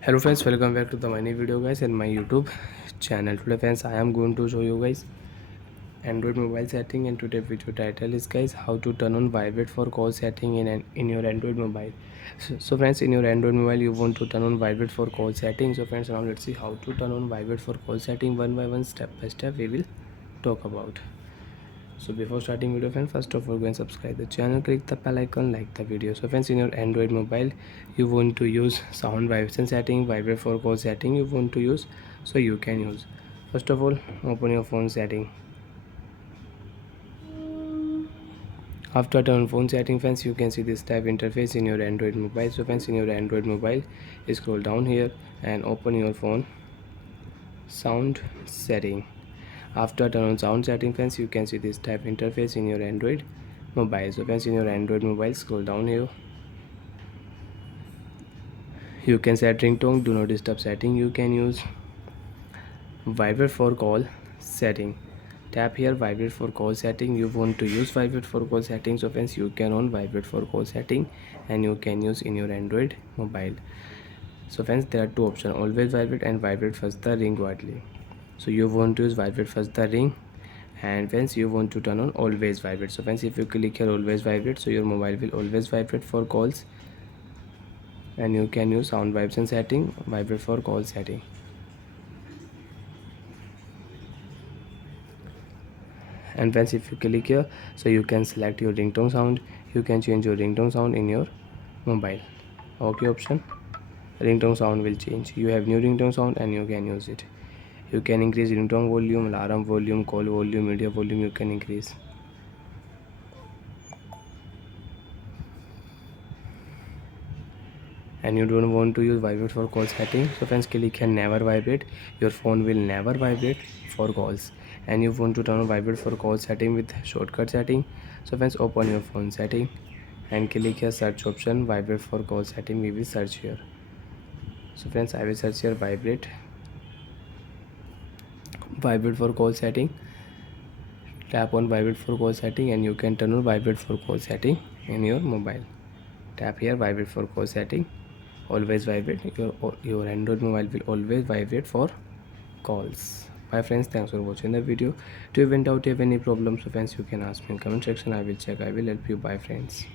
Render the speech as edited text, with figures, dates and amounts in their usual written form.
Hello friends, welcome back to the my new video guys in my YouTube channel. Today friends, I am going to show you guys Android mobile setting, and today video title is guys how to turn on vibrate for call setting in your Android mobile. So friends, in your Android mobile you want to turn on vibrate for call setting. So friends, now let's see how to turn on vibrate for call setting one by one, step by step we will talk about. So before starting video friends, first of all go and subscribe the channel, click the bell icon, like the video. So friends, in your Android mobile you want to use sound vibration setting, vibrate for call setting you want to use, so you can use. First of all, open your phone setting. After turn on phone setting friends, you can see this type interface in your Android mobile. So friends, in your Android mobile, scroll down here and open your phone sound setting. After turn on sound setting friends, you can see this type interface in your Android mobile. So friends, in your Android mobile, scroll down here, you can set ringtone, do not disturb setting. You can use vibrate for call setting. Tap here vibrate for call setting. You want to use vibrate for call setting, so friends you can on vibrate for call setting and you can use in your Android mobile. So friends, there are two options, always vibrate and vibrate first the ring widely. So you want to use vibrate first the ring, and friends you want to turn on always vibrate. So friends, if you click here always vibrate, so your mobile will always vibrate for calls, and you can use sound vibration setting, vibrate for call setting. And friends, if you click here, so you can select your ringtone sound. You can change your ringtone sound in your mobile. Okay option, ringtone sound will change. You have new ringtone sound and you can use it. You can increase ringtone volume, alarm volume, call volume, media volume, you can increase. And you don't want to use vibrate for call setting, so friends click here never vibrate. Your phone will never vibrate for calls, and you want to turn on vibrate for call setting with shortcut setting. So friends, open your phone setting and click here search option, vibrate for call setting. We will search here. So friends, I will search here vibrate for call setting. Tap on vibrate for call setting and you can turn on vibrate for call setting in your mobile. Tap here vibrate for call setting, always vibrate. Your Android mobile will always vibrate for calls. Bye friends, thanks for watching the video. Do you went out, have any problems, so friends you can ask me in comment section. I will check, I will help you. Bye friends.